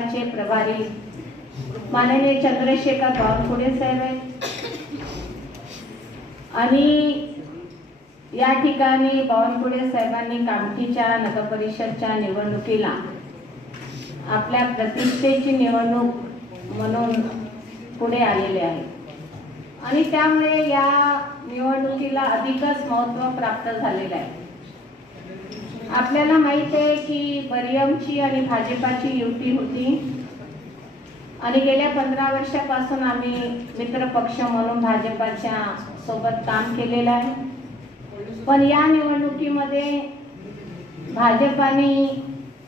चे प्रभारी माननीय चंद्रशेखर बावनकुळे साहेब आहेत आणि या ठिकाणी बावनकुळे साहेबांनी कामठीच्या नगरपरिषदच्या निवडणुकीला आपल्या प्रतिष्ठेची निवडणूक म्हणून पुढे आलेले आहेत आणि त्यामुळे या निवडणुकीला अधिकच महत्त्व प्राप्त झालेले आहे। आपल्याला माहित आहे की बरियमची आणि भाजपाची युती होती आणि गेल्या 15 वर्षापासून आम्ही मित्र पक्ष म्हणून भाजपाच्या सोबत काम केलेलं आहे। पण या निवडणुकीमध्ये भाजपाने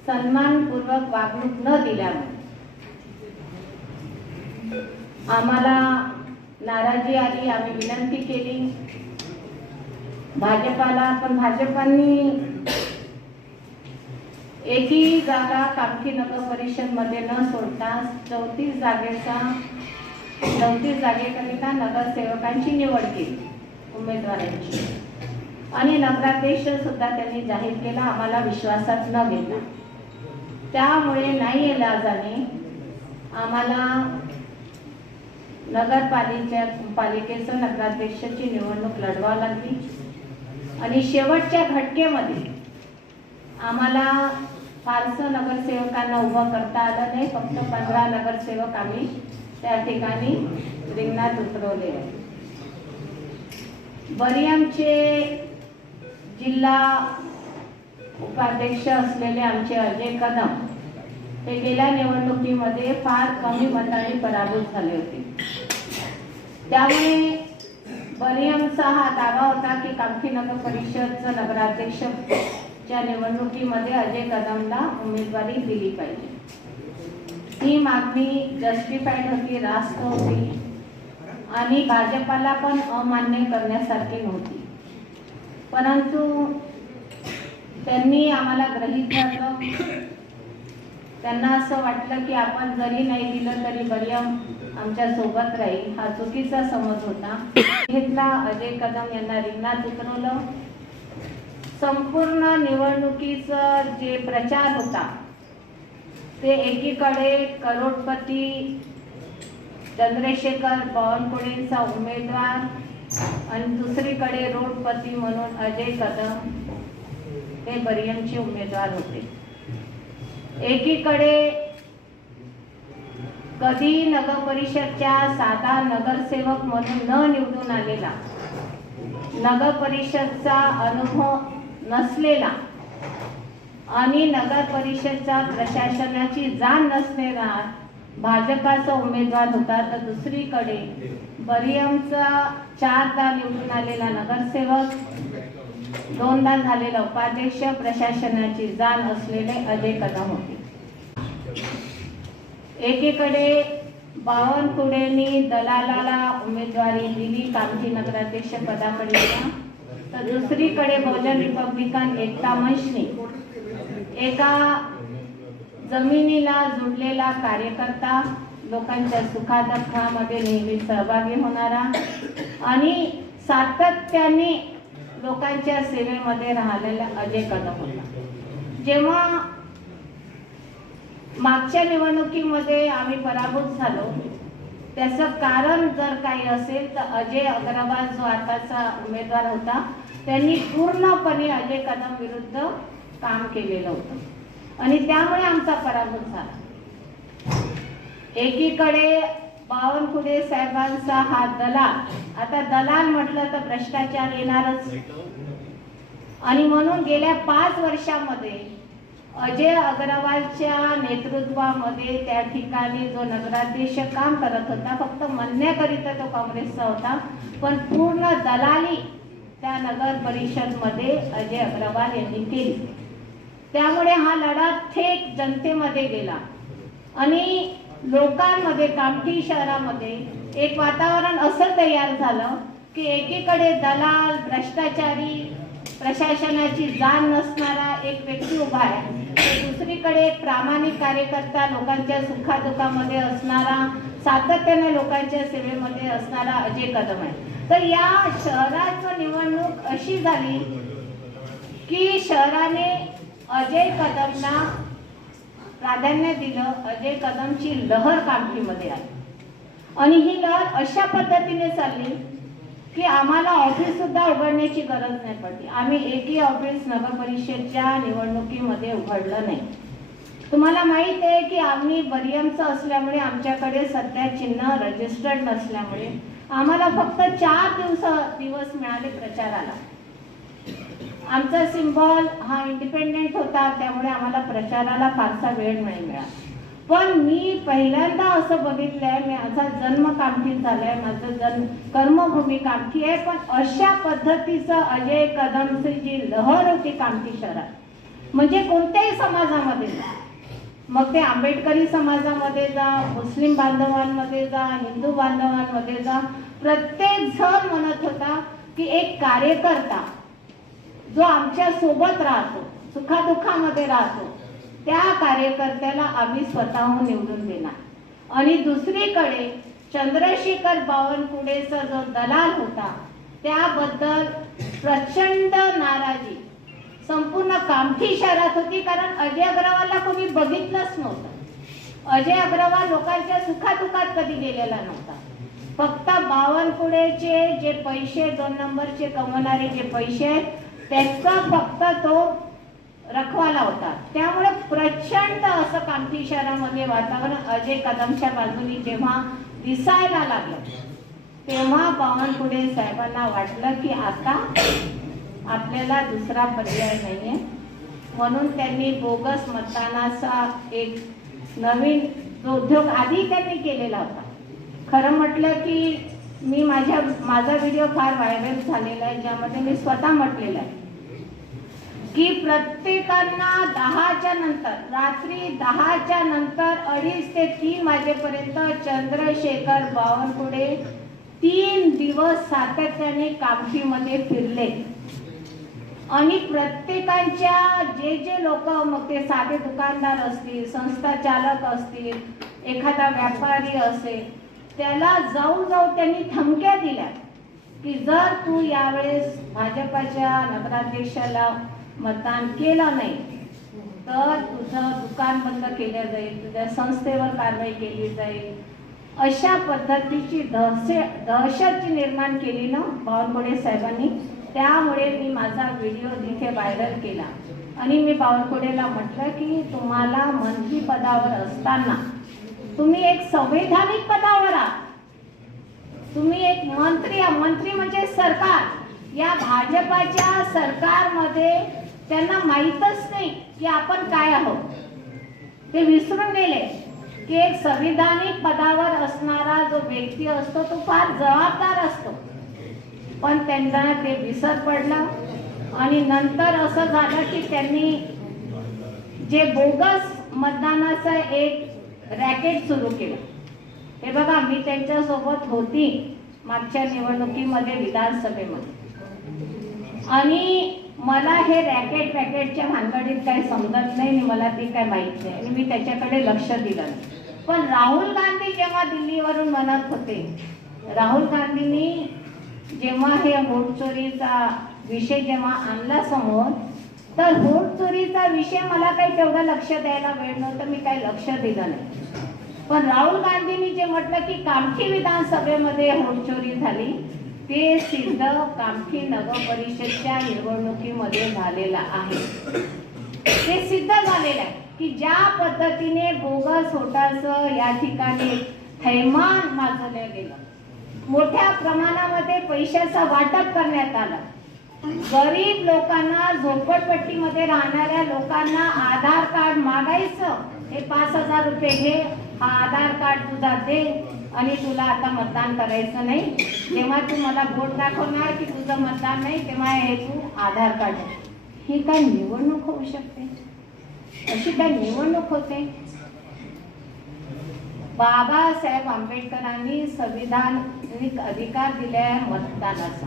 सन्मानपूर्वक वागणूक न दिल्यामुळे आम्हाला नाराजी आली। आम्ही विनंती केली भाजपाला, पण भाजपाने एकही जागा कामठी नगर परिषद मध्ये न सोडता 34 जागेकरिता नगरसेवकांची निवड केली उमेदवारांची आणि नगराध्यक्ष सुद्धा त्यांनी जाहीर केला, आम्हाला विश्वासात न घेता। त्यामुळे नाही इलाजाने आम्हाला नगरपालिकेचं नगराध्यक्षाची निवडणूक लढवावी लागली आणि शेवटच्या घटकेमध्ये आम्हाला फारसं नगरसेवकांना उभं करता आलं नाही। फक्त 15 नगरसेवक आम्ही त्या ठिकाणी रिंगणात उतरवले। बरियमचे जिल्हा उपाध्यक्ष असलेले आमचे अजय कदम हे गेल्या निवडणुकीमध्ये फार कमी मतांनी पराभूत झाले होते। त्यामुळे बरियमचा हा दावा होता की कामठी नगर परिषदचं नगराध्यक्ष च्या निवडणुकीमध्ये अजय कदमला उमेदवारी दिली पाहिजे। ही मागणी जस्टिफाईड होती, रास्त होती आणि भाजपाला पण अमान्य करण्यासारखी नव्हती। परंतु त्यांनी आम्हाला गृहीत धरलं। त्यांना असं वाटलं की आपण जरी नाही दिलं तरी बरियम आमच्या सोबत राहील, हा चुकीचा समज होता। घेतला, अजय कदम यांना रिंगणात उतरवलं। संपूर्ण निवडणुकीचा जे प्रचार होता ते एकीकडे करोडपती चंद्रशेखर बावनकुळेंचा उमेदवार आणि दुसरीकडे रोडपती म्हणून अजय कदम हे बरियमचे उमेदवार होते। एकीकडे कधी नगर परिषदच्या साधा नगरसेवक म्हणून न निवडून आलेला, नगर परिषदचा अनुभव नसलेला आणि नगर परिषदच्या प्रशासनाची जाण नसलेला भाजपाचा उमेदवार होता, तर दुसरीकडे बरियमचा 4दा निवडून आलेला नगरसेवक, 2दा झालेला उपाध्यक्ष, प्रशासनाची जाण असलेले अजय कदम होते। एकीकडे बावनकुळेंनी दलालाला उमेदवारी दिली कामठी नगराध्यक्ष पदाकरिता, तर दुसरीकडे बहुजन रिपब्लिकन एकता मंचने एका जमिनीला जुडलेला कार्यकर्ता, लोकांच्या सुखादुःखामध्ये नेहमी सहभागी होणारा आणि सातत्याने लोकांच्या सेवेमध्ये राहिलेला अजय कदम होता। जेव्हा मागच्या निवडणुकीमध्ये आम्ही पराभूत झालो, त्याचं कारण जर काही असेल तर अजय अग्रवाल जो आताचा उमेदवार होता त्यांनी पूर्णपणे अजय कदम विरुद्ध काम केलेलं होतं आणि त्यामुळे आमचा पराभूत झाला। एकीकडे बावनकुळे साहेबांचा हा दलाल, आता दलाल म्हटलं तर भ्रष्टाचार येणारच आणि म्हणून गेल्या 5 वर्षामध्ये अजय अग्रवालच्या नेतृत्वामध्ये त्या ठिकाणी जो नगराध्यक्ष काम करत होता, फक्त म्हणण्याकरिता तो काँग्रेसचा होता, पण पूर्ण दलाली त्या नगर परिषद मध्ये अजय अग्रवाल यांनी केली। त्यामुळे हा लढा थेट जनतेमध्ये गेला आणि लोकांमध्ये, कामठी शहरामध्ये एक वातावरण असं तयार झालं की एकीकडे दलाल, भ्रष्टाचारी, प्रशासनाची जाण नसणारा एक व्यक्ती उभा आहे, दुसरीकडे प्रामाणिक कार्यकर्ता, लोकांच्या सुखादुःखामध्ये असणारा, सातत्याने लोकांच्या सेवेमध्ये असणारा अजय कदम आहे। तर या शहराची निवडणूक अशी झाली की शहराने अजय कदमला प्राधान्य दिलं, अजय कदमची लहर कामठीमध्ये आली आणि ही लहर अशा पद्धतीने चालली की आम्हाला ऑफिस सुद्धा उघडण्याची गरज नाही पडली. आम्ही एकही ऑफिस नगर परिषदच्या निवडणुकीमध्ये उघडलं नाही. तुम्हाला माहित आहे की आम्ही बरियमचं असल्यामुळे आमच्याकडे सध्या चिन्ह रजिस्टर्ड नसल्यामुळे आम्हाला फक्त 4 दिवस मिळाले प्रचाराला. आमचा सिम्बॉल हा इंडिपेंडेंट होता, त्यामुळे आम्हाला प्रचाराला फारसा वेळ नाही मिळाला. पण मी पहिल्यांदा असं बघितलंय, माझा जन्म कामठीत झालाय, माझं कर्मभूमी कामठी आहे, पण अशा पद्धतीचं अजय कदमची जी लहर होती कामठी शहरात, म्हणजे कोणत्याही समाजामध्ये जा, मग ते आंबेडकरी समाजामध्ये जा, मुस्लिम बांधवांमध्ये जा, हिंदू बांधवांमध्ये जा, प्रत्येक जण म्हणत होता की एक कार्यकर्ता जो आमच्या सोबत राहतो, सुखादुःखामध्ये राहतो, त्या कार्यकर्त्याला आम्ही स्वतःहून निवडून देणार. आणि दुसरीकडे चंद्रशेखर बावनकुळेचा जो दलाल होता त्याबद्दल प्रचंड नाराजी संपूर्ण कामठी शहरात होती, कारण अजय अग्रवालला कोणी बघितलंच नव्हतं. अजय अग्रवाल लोकांच्या सुखादुःखात कधी गेलेला नव्हता. फक्त बावनकुळेचे जे पैसे, 2 नंबरचे कमवणारे जे पैसे आहेत, त्याचा फक्त तो रखवाला होता. त्यामुळे प्रचंड असं कामठी शहरामध्ये वातावरण अजय कदमच्या बाजूने जेव्हा दिसायला लागलं, तेव्हा बावनकुळे साहेबांना वाटलं की आता आपल्याला दुसरा पर्याय नाहीये, म्हणून त्यांनी बोगस मतदानाचा एक नवीन जो उद्योग आधी त्यांनी केलेला होता. खरं म्हटलं की मी माझा व्हिडिओ फार व्हायरल झालेला आहे, ज्यामध्ये मी स्वतः म्हटलेलं आहे की प्रत्येकांना 10च्या नंतर, रात्री 10च्या नंतर 2:30 ते 3 वाजेपर्यंत चंद्रशेखर बावनकुळे 3 दिवस सातत्याने कामठीमध्ये फिरले आणि प्रत्येकांच्या जे लोक, मग ते साधे दुकानदार असतील, संस्था चालक असतील, एखादा व्यापारी असेल, त्याला जाऊन त्यांनी धमक्या दिल्या की जर तू यावेळेस भाजपाच्या नगराध्यक्षाला मतदान केलं नाही तर तुझं दुकान बंद केलं जाईल, तुझ्या संस्थेवर कारवाई केली जाईल. अशा पद्धतीची दहशत निर्माण केली ना बावनकुळे साहेबांनी. त्यामुळे मी माझा व्हिडिओ तिथे व्हायरल केला आणि मी बावनकुळेला म्हटलं की तुम्हाला मंत्रीपदावर असताना तुम्ही एक संवैधानिक पदावर आहात, तुम्ही एक मंत्री म्हणजे सरकार, या भाजपाच्या सरकारमध्ये त्यांना माहीतच नाही की आपण काय आहोत. ते विसरून गेले की एक संविधानिक पदावर असणारा जो व्यक्ती असतो तो फार जबाबदार असतो, पण त्यांना ते विसर पडलं आणि नंतर असं झालं की त्यांनी जे बोगस मतदानाचं एक रॅकेट सुरू केलं. हे बघा, मी त्यांच्या सोबत होती मागच्या निवडणुकीमध्ये विधानसभेमध्ये, आणि मला हे रॅकेटच्या भानगडीत काही समजत नाही, मला ते काय माहित नाही आणि मी त्याच्याकडे लक्ष दिलं नाही. पण राहुल गांधी जेव्हा दिल्लीवरून म्हणत होते, राहुल गांधींनी जेव्हा हे वोट चोरीचा विषय जेव्हा आणला समोर, तर वोट चोरीचा विषय मला काही तेवढं लक्ष द्यायला वेळ नव्हतं, मी काही लक्ष दिलं नाही. पण राहुल गांधींनी जे म्हटलं की कामठी विधानसभेमध्ये वोट चोरी झाली, ते सिद्ध कामठी नगर परिषदच्या निवडणुकीमध्ये झालेलं आहे. ते सिद्ध झालेलं आहे की ज्या पद्धतीने बोगस वोटाचं या ठिकाणी थैमान माजवलं गेलं, मोठ्या प्रमाणामध्ये पैशाचं वाटप करण्यात आलं. गरीब लोकांना, झोपडपट्टीमध्ये राहणाऱ्या लोकांना आधार कार्ड मागायचं, हे 5,000 रुपये घे, हा आधार कार्ड तुझा दे आणि तुला आता मतदान करायचं नाही. जेव्हा तू मला वोट दाखवणार की तुझं मतदान नाही, तेव्हा हे तू आधार कार्ड. ही काय निवडणूक होऊ शकते? अशी काय निवडणूक होते? बाबासाहेब आंबेडकरांनी संविधानिक अधिकार दिलाय मतदानाचा,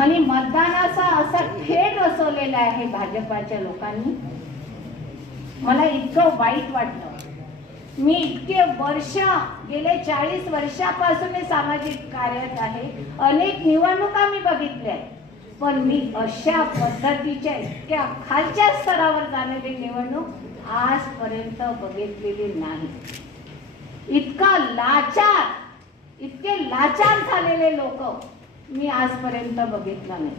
आणि मतदानाचा असा खेळ रचवलेला आहे भाजपाच्या लोकांनी. मला इतकं वाईट वाटलं. मी इतके वर्ष, गेले 40 वर्षापासून मी सामाजिक कार्यात आहे, अनेक निवडणुका मी बघितल्या, पण मी अशा पद्धतीच्या इतक्या खालच्या स्तरावर जाणारी निवडणूक आजपर्यंत बघितलेली नाही. इतके लाचार झालेले लोक मी आजपर्यंत बघितलं नाही.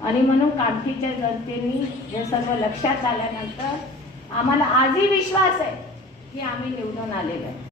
आणि म्हणून कामठीच्या जनतेने हे सर्व लक्षात आल्यानंतर आम्हाला आजही विश्वास आहे की आम्ही निवडून आलेलो आहे.